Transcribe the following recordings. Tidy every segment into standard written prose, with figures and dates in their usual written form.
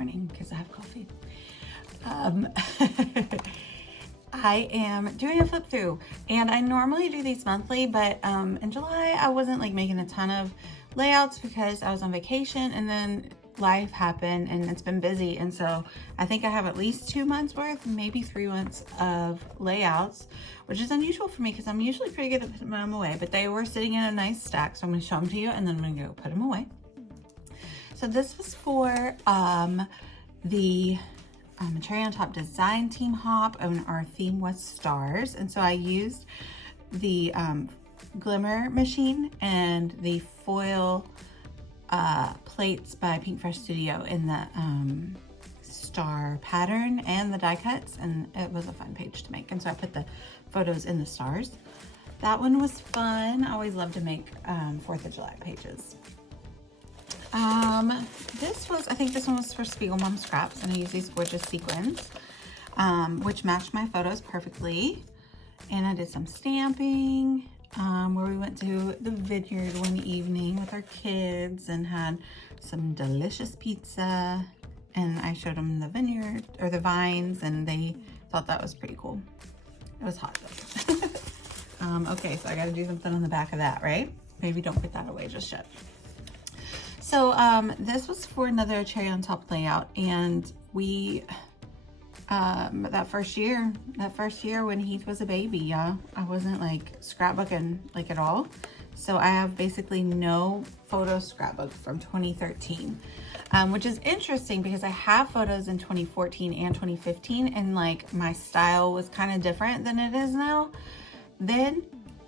morning because I have coffee. I am doing a flip through, and I normally do these monthly, but in July I wasn't like making a ton of layouts because I was on vacation, and then life happened and it's been busy, and so I think I have at least 2 months worth, maybe 3 months of layouts, which is unusual for me because I'm usually pretty good at putting them away, but they were sitting in a nice stack, so I'm going to show them to you and then I'm going to go put them away. So this was for the Cherry on Top design team hop, and our theme was stars, and so I used the glimmer machine and the foil plates by Pink Fresh Studio in the star pattern and the die cuts, and it was a fun page to make, and so I put the photos in the stars. That one was fun. I always love to make 4th of July pages. I think this one was for Spiegel Mom Scraps, and I used these gorgeous sequins, which matched my photos perfectly. And I did some stamping, where we went to the vineyard one evening with our kids and had some delicious pizza, and I showed them the vineyard, or the vines, and they thought that was pretty cool. It was hot though. Okay, so I gotta do something on the back of that, right? Maybe don't put that away just yet. So this was for another Cherry on Top layout, and we that first year when Heath was a baby, yeah, I wasn't like scrapbooking like at all. So I have basically no photo scrapbook from 2013, which is interesting because I have photos in 2014 and 2015, and like my style was kind of different than it is now then.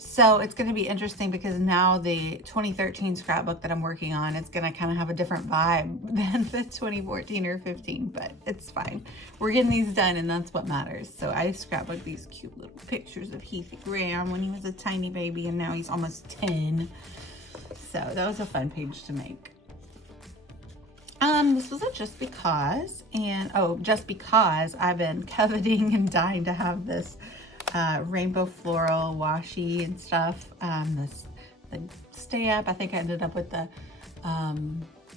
So it's going to be interesting because now the 2013 scrapbook that I'm working on, it's going to kind of have a different vibe than the 2014 or 15, but it's fine. We're getting these done, and that's what matters. So I scrapbooked these cute little pictures of Heath Graham when he was a tiny baby, and now he's almost 10. So that was a fun page to make. This was a just because, and just because I've been coveting and dying to have this rainbow floral washi and stuff. The stamp, I think I ended up with the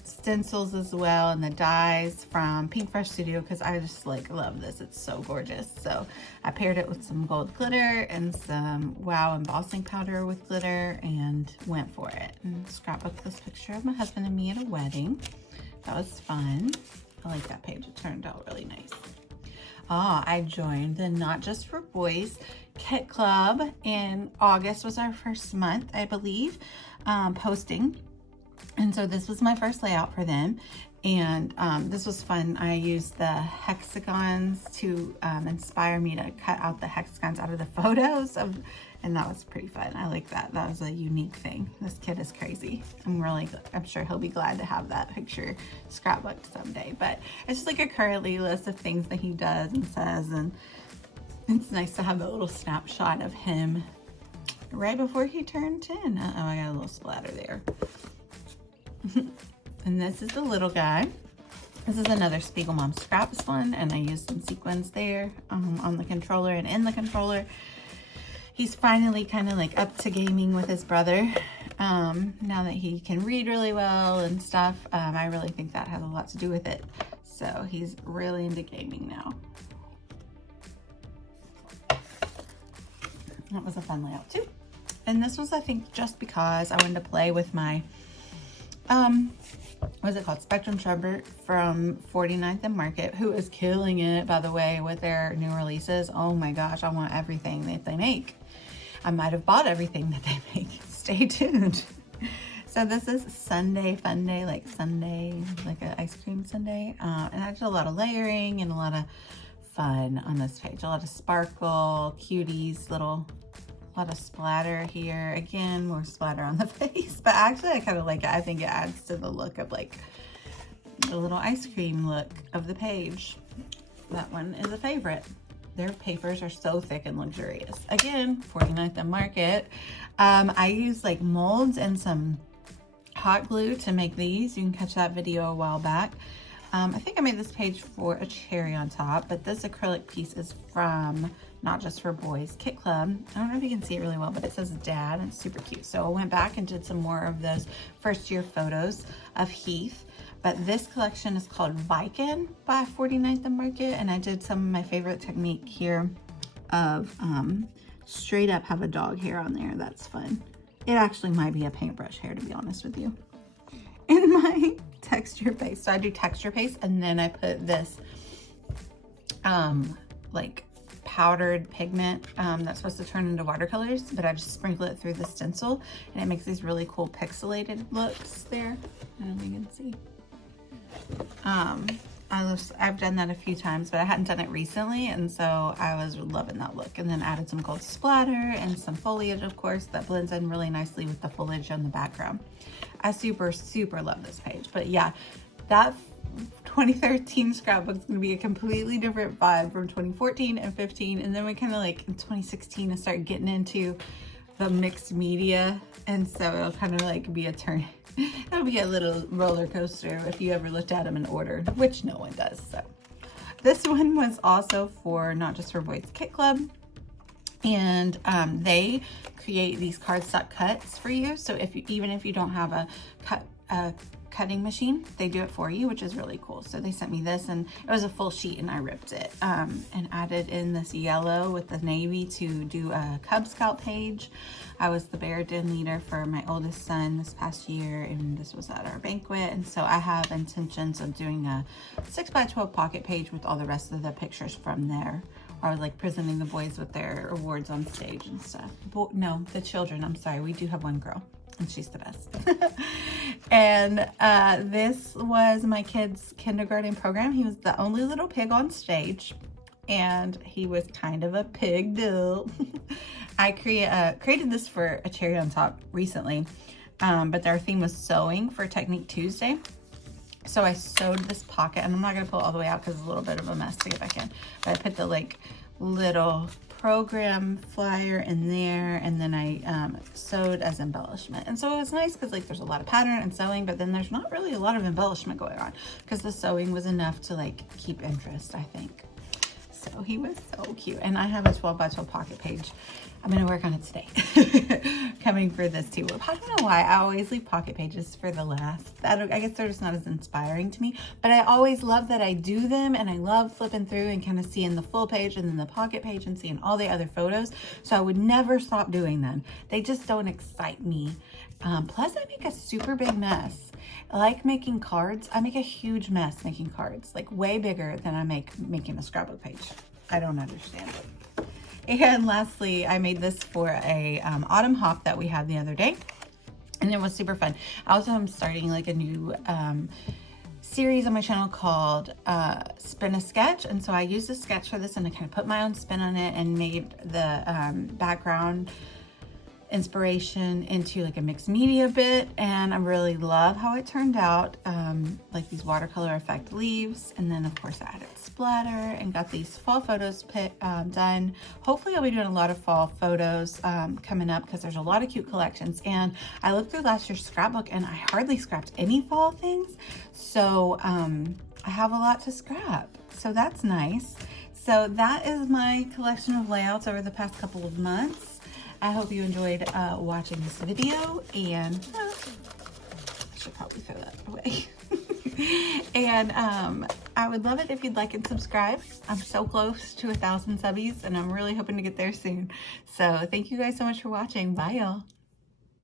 stencils as well, and the dies from Pink Fresh Studio because I just like love this. It's so gorgeous. So I paired it with some gold glitter and some Wow embossing powder with glitter and went for it, and scrapbooked this picture of my husband and me at a wedding. That was fun. I like that page. It turned out really nice. I joined the Not Just for Boys Kit Club in August. Was our first month, I believe, posting. And so this was my first layout for them. And this was fun. I used the hexagons to inspire me to cut out the hexagons out of the photos and that was pretty fun. I like that. That was a unique thing. This kid is crazy. I'm sure he'll be glad to have that picture scrapbooked someday. But it's just like a currently list of things that he does and says, and it's nice to have a little snapshot of him right before he turned 10. Uh-oh, I got a little splatter there. And this is the little guy. This is another Spiegel Mom Scraps one, and I used some sequins there on the controller and in the controller. He's finally kind of like up to gaming with his brother now that he can read really well and stuff. I really think that has a lot to do with it. So he's really into gaming now. That was a fun layout too. And this was, I think, just because I wanted to play with my what's it called, Spectrum Trevor from 49th and Market, who is killing it, by the way, with their new releases. Oh my gosh, I want everything that they make. I might have bought everything that they make. Stay tuned. So this is Sunday Fun Day, like Sunday, like an ice cream sundae. And I did a lot of layering and a lot of fun on this page. A lot of sparkle, cuties, a lot of splatter here. Again, more splatter on the face, but actually I kind of like it. I think it adds to the look of like the little ice cream look of the page. That one is a favorite. Their papers are so thick and luxurious. Again, 49th and Market. I use like molds and some hot glue to make these. You can catch that video a while back. I think I made this page for a cherry on top, but this acrylic piece is from Not Just for Boys Kit Club. I don't know if you can see it really well, but it says Dad, and it's super cute. So I went back and did some more of those first year photos of Heath. But this collection is called Viken by 49th and Market, and I did some of my favorite technique here of straight up have a dog hair on there. That's fun. It actually might be a paintbrush hair, to be honest with you. In my texture paste, so I do texture paste, and then I put this like powdered pigment that's supposed to turn into watercolors, but I just sprinkle it through the stencil, and it makes these really cool pixelated looks there. I don't know if you can see. I've done that a few times, but I hadn't done it recently, and so I was loving that look. And then added some gold splatter and some foliage, of course, that blends in really nicely with the foliage on the background. I super love this page. But yeah, that 2013 scrapbook is going to be a completely different vibe from 2014 and 15, and then we kind of like in 2016 I start getting into the mixed media, and so it'll kind of like be a turn. It'll be a little roller coaster if you ever looked at them in order, which no one does. So this one was also for Not Just for Boys Kit Club, and they create these cardstock cuts for you. So even if you don't have a cutting machine, they do it for you, which is really cool. So they sent me this, and it was a full sheet, and I ripped it and added in this yellow with the navy to do a Cub Scout page. I was the bear den leader for my oldest son this past year, and this was at our banquet, and so I have intentions of doing a 6x12 pocket page with all the rest of the pictures from there, or like presenting the boys with their awards on stage and stuff. No, the children, I'm sorry, we do have one girl, and she's the best. And this was my kid's kindergarten program. He was the only little pig on stage, and he was kind of a pig though. I created this for a cherry on top recently, but their theme was sewing for Technique Tuesday. So I sewed this pocket, and I'm not gonna pull it all the way out because it's a little bit of a mess to get back in, but I put the like little program flyer in there, and then I sewed as embellishment. And so it was nice because like there's a lot of pattern and sewing, but then there's not really a lot of embellishment going on because the sewing was enough to like keep interest, I think. So he was so cute. And I have a 12x12 pocket page. I'm gonna work on it today. Coming for this too. I don't know why I always leave pocket pages for the last. I guess they're just not as inspiring to me, but I always love that I do them, and I love flipping through and kind of seeing the full page and then the pocket page and seeing all the other photos. So I would never stop doing them. They just don't excite me. Plus I make a super big mess. I like making cards. I make a huge mess making cards, like way bigger than I make making a scrapbook page. I don't understand it. And lastly, I made this for a autumn hop that we had the other day, and it was super fun. I also am starting like a new series on my channel called Spin a Sketch, and so I used a sketch for this, and I kind of put my own spin on it and made the background inspiration into like a mixed media bit, and I really love how it turned out. Like these watercolor effect leaves, and then of course I added splatter and got these fall photos done. Hopefully I'll be doing a lot of fall photos coming up because there's a lot of cute collections, and I looked through last year's scrapbook and I hardly scrapped any fall things, so I have a lot to scrap, so that's nice. So that is my collection of layouts over the past couple of months. I hope you enjoyed watching this video, and I should probably throw that away. And I would love it if you'd like and subscribe. I'm so close to 1,000 subbies, and I'm really hoping to get there soon. So thank you guys so much for watching. Bye, y'all.